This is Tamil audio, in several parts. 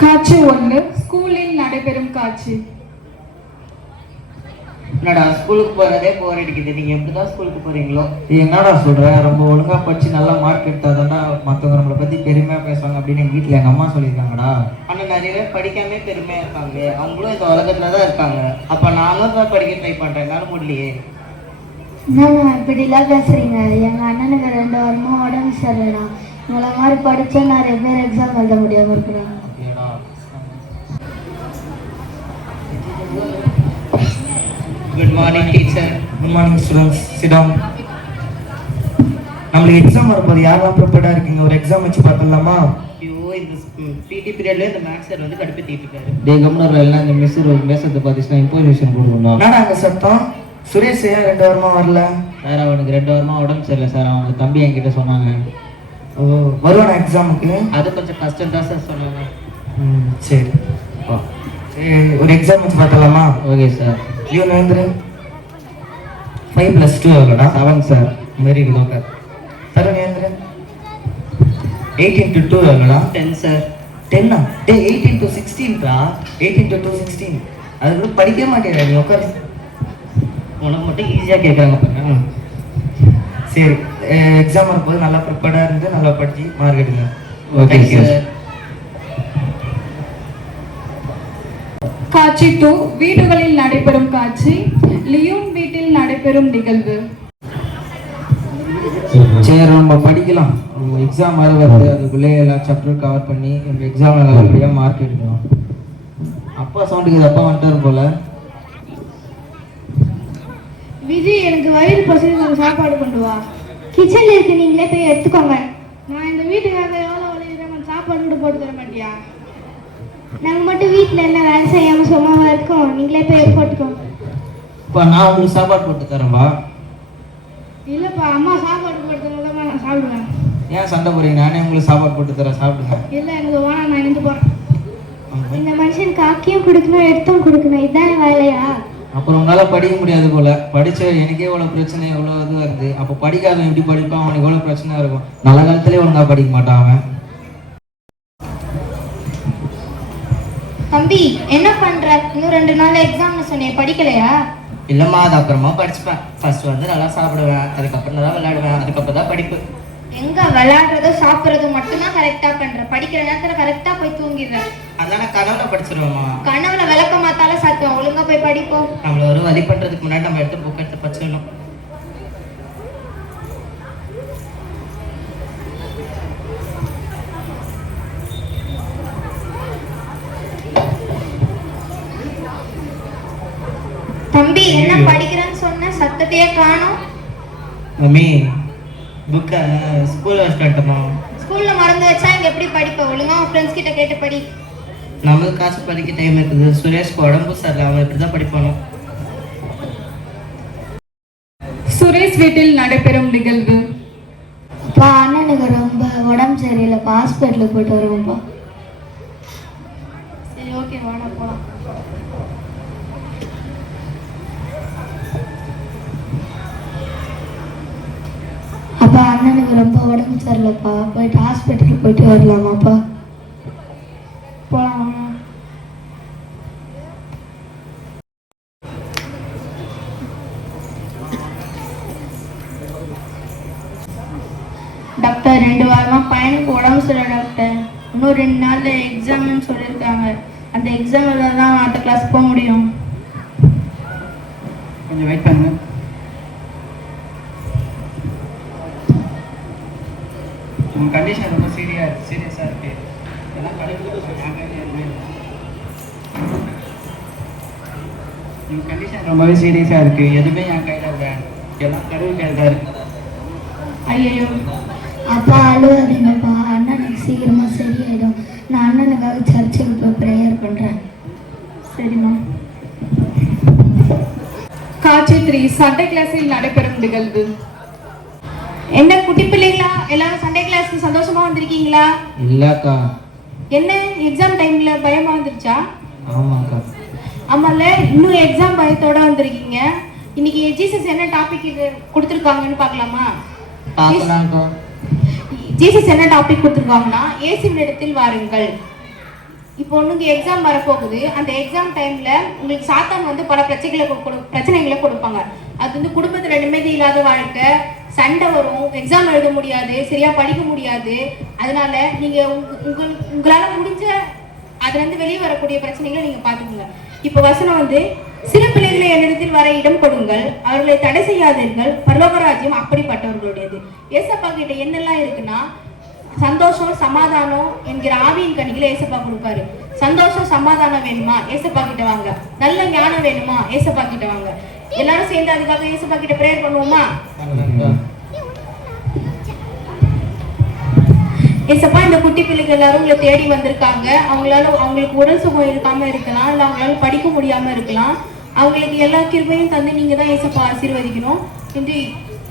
காட்சி 1 ஸ்கூலில் நடைபெறும் காட்சி. என்னடா ஸ்கூலுக்கு போறதே போர் அடிக்குது, நீங்க எப்படிதான் ஸ்கூலுக்கு போறீங்களோ? என்னடா சொல்ற? ரொம்ப ஒழுங்கா படிச்சு நல்லா மார்க் எடுத்தாதான்டா மற்றவங்க நம்மளை பத்தி பெருமையா பேசுவாங்க அப்படின்னு எங்க வீட்டுல எங்க அம்மா சொல்லியிருக்காங்கடா. ஆனா நிறைய பேர் படிக்காமே பெருமையா இருக்காங்க, அவங்களும் இந்த உலகத்துலதான் இருக்காங்க. அப்ப நானும் தான் படிக்க ட்ரை பண்றேன், என்னால முடியலையே. என்னண்ணா இப்படிலாம் பேசுறீங்க? எங்க அண்ணனுக்கு 2 வாரமா உடம்பு சரியில்லைண்ணா. உங்களை மாதிரி படிச்சா நிறைய பேர் எக்ஸாம் எழுத முடியாம இருக்கிறாங்க. Good morning teacher. Good morning students, sit down. நம்மளுக்கு எக்ஸாம் வரும்போது யாரெல்லாம் ப்ரிப்பேர்டா இருக்கீங்க? ஒரு எக்ஸாம் வச்சு பார்த்துடலாமா? ஐயோ, இந்த பிடி பீரியட்ல இந்த மேக்ஸ் சார் வந்து கடுப்பேத்திட்டு இருக்காரு. டே கம்னர் எல்லாம் இந்த மிஸ் பேசுறது பார்த்துச்சுன்னா இம்போசிஷன் கொடுக்கணும். நாடா அங்கே சத்தம். சுரேஷ் ஏன் 2 வாரமா வரல? சார் அவனுக்கு 2 வாரமா உடம்பு சரியில்லை சார், அவங்க தம்பி என்கிட்ட சொன்னாங்க. ஓ, வருவானா எக்ஸாமுக்கு? அது கொஞ்சம் கஷ்டம் தான் சார் சொன்னாங்க. சரி, ஒரு எக்ஸாம் வச்சு பார்த்துடலாமா? Okay sir. லியோன் வந்துரு. 5 + 2 எவ்வளோடா? 7 sir. Very good. Okay Tarun வந்துரு. 8 × 2 எவ்வளோடா? 10 சார். 10ஆ? டே 8 × 16டா. 8 × 2 16. அது கூட படிக்க மாட்டேன் நீ. உட்காரு. உனக்கு மட்டும் ஈஸியா கேட்குறாங்க பாருங்க. சரி, எக்ஸாம் வரும்போது நல்லா ப்ரிப்பேர்டாக இருந்து நல்லா படிச்சு மார்க் எடுங்க. Okay sir. காட்சி 2 வீடுகளில் நடைபெறும் காட்சி. லியோன் வீட்டில் நடைபெறும் நிகழ்வு. சரி, நம்ம படிக்கலாம். எக்ஸாம் வர வருது, அதுக்குள்ளே எல்லா சாப்டரும் கவர் பண்ணி நம்ம எக்ஸாம் நல்லபடியாக மார்க் எடுக்கணும். அப்பா சவுண்டுக்கு அப்பா வந்துட்டாரு போல. விஜய், எனக்கு வயிறு பசி, சாப்பாடு கொண்டு வா. கிச்சன்ல இருக்கு, நீங்களே போய் எடுத்துக்கோங்க. நான் இந்த வீட்டுக்காக எவ்வளோ வழிகிறேன், சாப்பாடு கூட போட்டு தர மாட்டியா? நாங்கள் மட்டும் வீட்டில் என்ன வேலை செய்யாமல் சும்மாவா இருக்கோம்? நீங்களே போய் போட்டுக்கோங்க. இப்போ நான் உங்களுக்கு சாப்பாடு போட்டு தரேன்பா. இல்லைப்பா, அம்மா சாப்பாடு போட்டு தரதான் நான் சாப்பிடுவேன். ஏன் சண்டை போறீங்க? நானே உங்களுக்கு சாப்பாடு போட்டு தரேன், சாப்பிடுங்க. இல்லை, எனக்கு வேணாம், நான் இருந்து போகிறேன். இந்த மனுஷன் காக்கியும் கொடுக்கணும், எடுத்தும் கொடுக்கணும், இதுதான் வேலையா? அப்புறம் உங்களால் படிக்க முடியாது போல. படித்த எனக்கே எவ்வளோ பிரச்சனை, எவ்வளோ இதுவாக இருக்குது. அப்போ படிக்காதவன் எப்படி படிப்பான்? அவனுக்கு எவ்வளோ பிரச்சனை இருக்கும். நல்ல காலத்திலே ஒழுங்காக படிக்க மாட்டான் அவன். தம்பி, என்ன பண்ற? இன்னும் 2 நாள் எக்ஸாம்னு சொன்னேன், படிக்கலையா? இல்லம்மா, அது அப்புறமா படிச்சுப்பேன். ஃபர்ஸ்ட் வந்து நல்லா சாப்பிடுவேன், அதுக்கப்புறம் தான் விளையாடுவேன், அதுக்கப்புறம் தான் படிப்பு. எங்க விளையாடுறதும் சாப்பிட்றதும் மட்டும்தான் கரெக்டா பண்ற. படிக்கிற நேரத்துல கரெக்டா போய் தூங்கிடுறேன். அதான் நான் கனவுல படிச்சிருவேம்மா. கனவுல விளக்க மாத்தாலும் சாத்துவேன். ஒழுங்கா போய் படிப்போம். நம்மள ஒரு வழி பண்றதுக்கு முன்னாடி நம்ம எடுத்து புக் எடுத்து படிச்சிடணும். தம்பி, என்ன படிக்கிறேன்னு சொன்ன, சத்தத்தையே காணோம். மம்மி, புக்கை ஸ்கூல்ல வச்சுட்டோமா? ஸ்கூல்ல மறந்து வச்சா இங்க எப்படி படிப்ப? ஒழுங்கா உன் ஃப்ரெண்ட்ஸ் கிட்ட கேட்டு படி. நமக்கு காசு படிக்க டைம் இருக்குது. சுரேஷ்க்கு உடம்பு சரியில்லை, அவன் இப்படிதான் படிப்பானோ. சுரேஷ் வீட்டில் நடைபெறும் நிகழ்வு. அப்பா, அண்ணனுக்கு ரொம்ப உடம்பு சரியில்லைப்பா, ஹாஸ்பிட்டலுக்கு போயிட்டு வருவோம்ப்பா. சரி, ஓகே, வாடா போலாம். அப்பா, அண்ணனுக்கு ரொம்ப உடம்பு சரியில்லைப்பா, போயிட்டு ஹாஸ்பிட்டலுக்கு போயிட்டு வரலாமாப்பா? போலாம். டாக்டர், 2 வாரமா பையனுக்கு உடம்பு சரியில்லை டாக்டர். இன்னும் 2 நாள்ல எக்ஸாம்னு சொல்லியிருக்காங்க. அந்த எக்ஸாம் தான் அடுத்த கிளாஸ் போக முடியும். கொஞ்சம் வெயிட் பண்ணுங்க. உங்கள் கண்டிஷன் ரொம்ப சீரியஸாக இருக்கு. எல்லாம் உங்கள் கண்டிஷன் ரொம்பவே சீரியஸாக இருக்கு. எதுவுமே என் கையில் இல்லை, எல்லாம் கடவுள் கையில் தான் இருக்கு. ஐயோ அப்பா, அழுவாதீங்கப்பா. அண்ணனுக்கு சீக்கிரமா சரியாயிடும். நான் அண்ணனுக்காக சர்ச்சுக்கு போய் ப்ரேயர் பண்றேன். சரிம்மா. காட்சி 3 சண்டே கிளாஸில் நடைபெறும் நிகழ்வு. என்ன குட்டி பிள்ளைங்களா, எல்லாரும் சண்டே கிளாஸ்க்கு சந்தோஷமா வந்திருக்கீங்களா? இல்லைக்கா. என்ன எக்ஸாம் டைம்ல பயமா வந்துருச்சா? ஆமாக்கா. ஆமால, இன்னும் எக்ஸாம் பயத்தோட வந்திருக்கீங்க. இன்னைக்கு ஜீசஸ் என்ன டாபிக் கொடுத்துருக்காங்கன்னு பார்க்கலாமா? ஜீசஸ் என்ன டாபிக் கொடுத்துருக்காங்கன்னா, இயேசுவினிடத்தில் வாருங்கள். இப்போ ஒன்றுங்க எக்ஸாம் வரப்போகுது. அந்த எக்ஸாம் டைம்ல உங்களுக்கு சாத்தான் வந்து பல பிரச்சனைகளை கொடுப்பாங்க. அது வந்து குடும்பத்தில் நிம்மதி இல்லாத வாழ்க்கை, சண்டை வரும், எக்ஸாம் எழுத முடியாது, சரியா படிக்க முடியாது. அதனால நீங்க உங்களால் முடிஞ்ச அதுல இருந்து வெளியே வரக்கூடிய பிரச்சனைகளை நீங்க பாத்துக்கோங்க. இப்போ வசனம் வந்து சில பிள்ளைகளை என்னிடத்தில் வர இடம் கொடுங்கள், அவர்களை தடை செய்யாதீர்கள், பரலோக ராஜ்யம் அப்படிப்பட்டவர்களுடையது. ஏசப்பா கிட்ட என்னெல்லாம் இருக்குன்னா சந்தோஷம் சமாதானம் என்கிற ஆவியின் கனிகளை ஏசப்பா கொடுப்பாரு. சந்தோஷம் சமாதானம் வேணுமா, ஏசப்பா கிட்ட வாங்க. நல்ல ஞானம் வேணுமா, ஏசப்பா கிட்ட வாங்க. எல்லாரும் சேர்ந்து அதுக்காக ஏசப்பா கிட்ட பிரேயர் பண்ணுவோமா? ஏசப்பா, இந்த குட்டி பிள்ளைகள் எல்லாரும் உங்களை தேடி வந்திருக்காங்க. அவங்களுக்கு உடல் சுகம் இருக்காம இருக்கலாம், இல்லை அவங்களால படிக்க முடியாம இருக்கலாம். அவங்களுக்கு எல்லா கிருபையும் தந்து நீங்க தான் ஏசப்பா ஆசீர்வதிக்கணும் என்று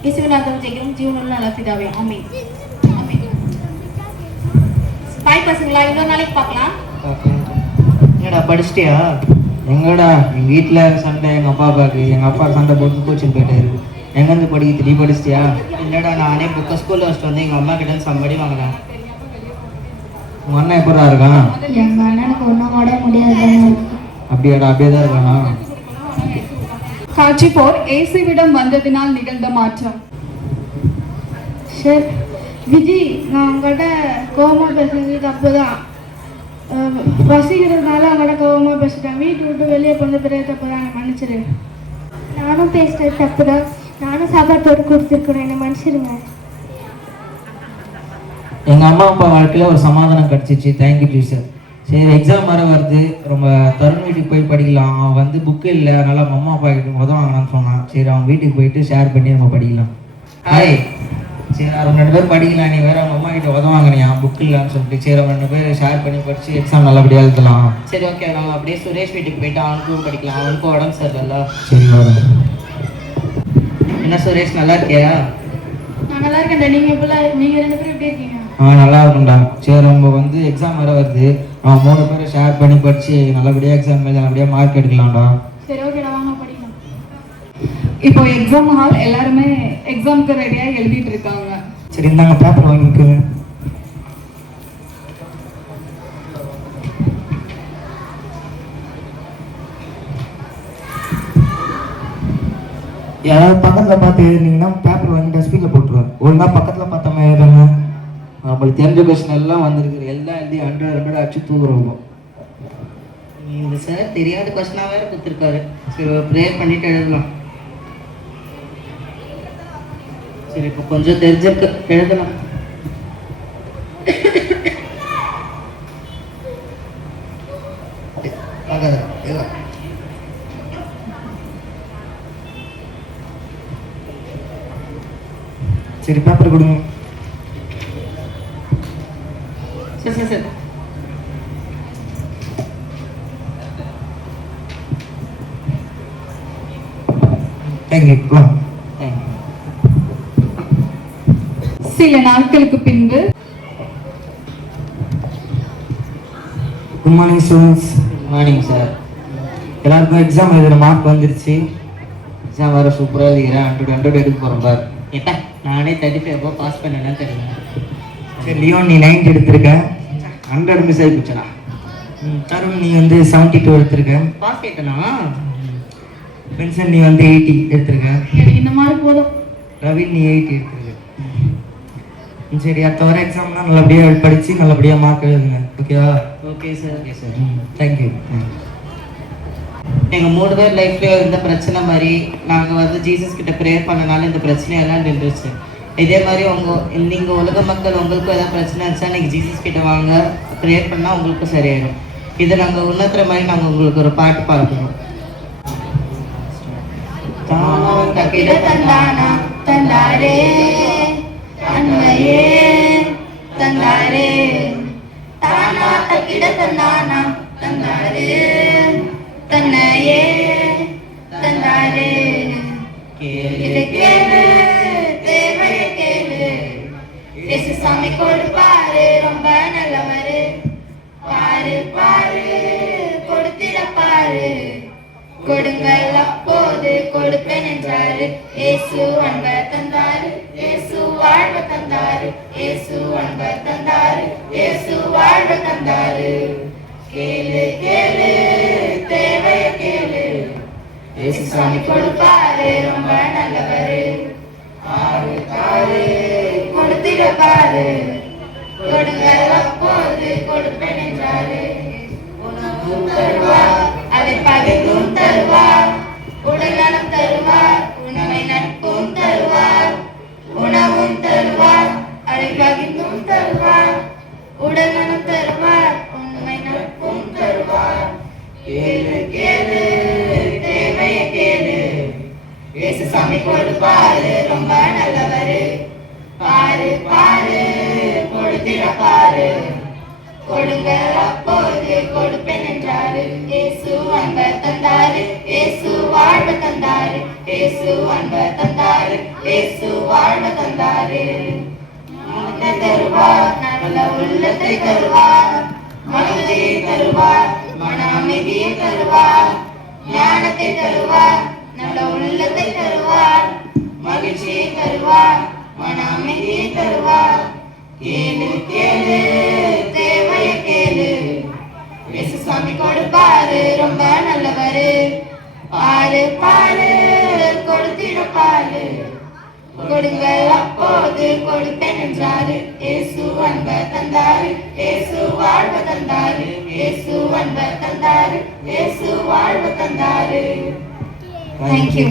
இயேசுவின் ஜெயிக்கணும். ஜீவனுள்ள நல்ல பிதாவே, ஆமென். பாய் பசங்களா, இன்னொரு நாளைக்கு பார்க்கலாம். என்னடா படிச்சிட்டியா? எங்கடா எங்கள் வீட்டில் சண்டை, எங்கள் அப்பாவுக்கு எங்கள் அப்பா சண்டை போட்டு கோச்சிங் போயிட்டாரு. எங்கேருந்து படிக்கிறது? நீ படிச்சிட்டியா? இல்லைடா, நானே புக்கை ஸ்கூலில் வச்சுட்டு வந்து எங்கள் அம்மா கிட்ட சம்படி வாங்கினேன். உங்கள் அண்ணன் எப்படா இருக்கான்? எங்கள் அண்ணனுக்கு ஒன்றும் கூட முடியாது. அப்படியாடா? அப்படியே தான் இருக்கானா? காட்சி 4 இயேசுவிடம் வந்ததினால் நிகழ்ந்த மாற்றம். சார் விஜி, நான் உங்கள்கிட்ட கோவமாக பேசுறது தப்பு தான். பசிக்கிறதுனால அவங்கள்ட்ட கோவமாக பேசிட்டேன். வீட்டு விட்டு வெளியே போன பெரிய தப்பு தான், என்னை மன்னிச்சிரு. நானும் பேசுறது தப்பு தான். நானும் சாப்பாடு போட்டு கொடுத்துருக்கணும், என்னை மன்னிச்சிருங்க. எங்கள் அம்மா அப்பா வாழ்க்கையில் ஒரு சமாதானம் கிடச்சிச்சு. Thank you teacher. சரி, எக்ஸாம் வர வருது, ரொம்ப தருண் வீட்டுக்கு போய் படிக்கலாம். அவன் வந்து புக்கு இல்லை, அதனால் அவங்க அம்மா அப்பா கிட்ட உதவாங்கன்னு சொன்னான். சரி, அவன் வீட்டுக்கு போயிட்டு ஷேர் பண்ணி நம்ம படிக்கலாம். ஹாய். சரி, அவங்க 2 பேர் படிக்கலாம். நீ வேற அவங்க அம்மா கிட்ட உதவாங்கனியா புக்கு இல்லைன்னு சொல்லிட்டு. சரி, அவங்க 2 பேர் ஷேர் பண்ணி படித்து எக்ஸாம் நல்லபடியாக எழுதலாம். சரி, ஓகே. நம்ம அப்படியே சுரேஷ் வீட்டுக்கு போயிட்டு அவனுக்கும் படிக்கலாம். அவனுக்கும் உடம்பு சரியில்ல. சரி, வரும். என்ன சுரேஷ், நல்லா இருக்கியா? நான் நல்லா இருக்கேன். நீங்க 2 பேரும் எப்படி இருக்கீங்க? நல்லா இருக்கும்டா. சரி, நம்ம வந்து எக்ஸாம் வர வருது. அவன் 3 பேரை ஷேர் பண்ணி படித்து நல்லபடியாக எக்ஸாம் எழுதி நல்லபடியாக மார்க் எடுக்கலாம்டா. சரி, ஓகே, வாங்க படிக்கலாம். இப்போ எக்ஸாம் ஹால் எல்லாருமே எக்ஸாமுக்கு ரெடியாக எழுதிட்டு இருக்காங்க. சரி, இந்தாங்க பேப்பர் வாங்கிக்கோங்க. யாராவது பக்கத்தில் பார்த்து எழுதினீங்கன்னா பேப்பர் வாங்கி டஸ்ட்பினில் போட்டுருவேன். ஒழுங்காக பக்கத்தில் பார்த்தாம எழுதுங்க. நம்மளுக்கு தெரிஞ்ச கொஸ்டின் எல்லாம் வந்திருக்கு. எல்லாம் எழுதி 100 அடிச்சு தூக்குறோம். இந்த சார் தெரியாத கொஸ்டினாக வேறு கொடுத்துருக்காரு. சரி, ப்ரேயர் பண்ணிட்டு எழுதலாம். சரி, இப்போ கொஞ்சம் தெரிஞ்சிருக்கு, எழுதலாம். சரி, பேப்பர் கொடுங்க. சரி சரி சரி. தேங்க்யூ. சில நாட்களுக்கு பின்பு. Good morning students. Morning sir. எல்லாருக்கும் எக்ஸாம் எழுதுகிற மார்க் வந்துருச்சு. எக்ஸாம் வேறு சூப்பராக எழுதிக்கிறேன். 100 எடுக்க போகிறேன் பார். ஏட்டா, நானே 35 பாஸ் பண்ணேன்னா தெரியல. சரி, லியோன் நீ 90 எடுத்திருக்க. 100 மிஸ் ஆகி போச்சுடா. தருண் நீ வந்து 72 எடுத்திருக்க. பாஸ் கேட்டனா? பென்சன் நீ வந்து 80 எடுத்திருக்க. எனக்கு இந்த மாதிரி போதும். ரவீன் நீ 80 எடுத்திருக்க. சரி, அடுத்த வர எக்ஸாம்லாம் நல்லபடியாக படித்து நல்லபடியாக மார்க் எழுதுங்க. ஓகேவா? Okay sir. Okay sir. Thank you. எங்கள் 3 பேர் லைஃப்லேயும் இருந்த பிரச்சனை மாதிரி நாங்கள் வந்து ஜீசஸ் கிட்ட ப்ரேயர் பண்ணனால இந்த பிரச்சனையெல்லாம் நின்றுச்சு. இதே மாதிரி நீங்கள் உலக மக்கள் உங்களுக்கும் எதாவது பிரச்சனை இருந்துச்சா நீங்கள் ஜீசஸ் கிட்ட வாங்க, ப்ரேயர் பண்ணால் உங்களுக்கும் சரியாயிடும். இதை நாங்கள் உணர்த்துற மாதிரி நாங்கள் உங்களுக்கு ஒரு பாட்டு பாடுறோம். தந்தாரே அன்னையே தந்தாரே தானா தக்கிட தந்தானா தந்தாரே தன்னையே தந்தாரே கேளு கேளு தேவையை கேளு இயேசு சாமி கொடுப்பாரு ரொம்ப நல்லவரு பாரு பாரு கொடுத்திட பாரு கொடுங்கள் அப்போது கொடுப்பேன் என்றாரு. இயேசு அன்பர் தந்தாரு, இயேசு வாழ்வு தந்தாரு, இயேசு அன்பர் தந்தாரு, இயேசு வாழ்வு தந்தாரு. கேளு கேளு தேவைய கேளு இயேசு சாமி கொடுப்பாரு ரொம்ப நல்லவரு ஆறு ஆறு கொடுத்திட பாரு கொடுங்க அப்போது கொடுப்பேன் என்றாரு உணவும் தருவார் அதை பகிர்ந்தும் தருவார் உடல்நலம் தருவார் உணவை நட்பும் தருவார் உணவும் தருவார் அதை பகிர்ந்தும் தருவார் உடல்நலம் தருவார் உண்மை நட்பும் தருவார் கேளு கேளு தேவைய கேளு இயேசு சாமி கொடுப்பாரு ரொம்ப நல்லவரு பாரு பாரு கொடுத்திட பாரு கொடுங்க அப்போது கொடுப்பேன் என்றாரு இயேசு அன்ப தந்தாரு இயேசு வாழ்வு தந்தாரு இயேசு அன்ப தந்தாரு இயேசு வாழ்வு தந்தாரு ஞானத்தை தருவார் நல்ல உள்ளத்தை தருவார் மகிழ்ச்சியை தருவார் மன அமைதியை தருவார் ஞானத்தை தருவார் நல்ல உள்ளத்தை தருவார் மகிழ்ச்சியை தருவார் மன அமைதியை தருவார் கேளு கேளு தேவைய கேளு இயேசு சாமி கொடுப்பாரு ரொம்ப நல்லவரு பாரு பாரு கொடுத்திட பாரு கொடுங்க அப்போது கொடுப்பேன் என்றாரு இயேசு அன்ப தந்தாரு இயேசு வாழ்வு தந்தாரு இயேசு அன்ப தந்தாரு இயேசு வாழ்வு தந்தாரு. தேங்க்யூ.